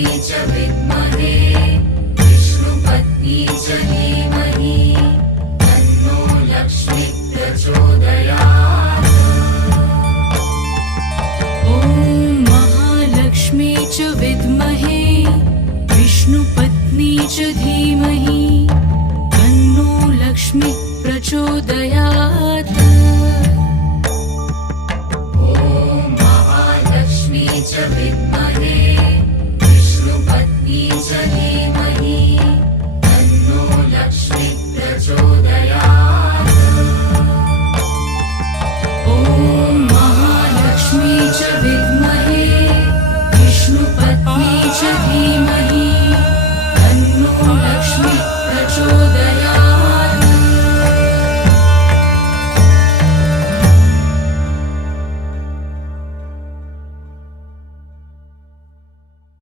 च विद्महे विष्णुपत्नी च धीमहि तन्नो लक्ष्मी प्रचोदयात्। ॐ महालक्ष्मी च विद्महे विष्णुपत्नी च धीमहि तन्नो लक्ष्मी प्रचोदयात्।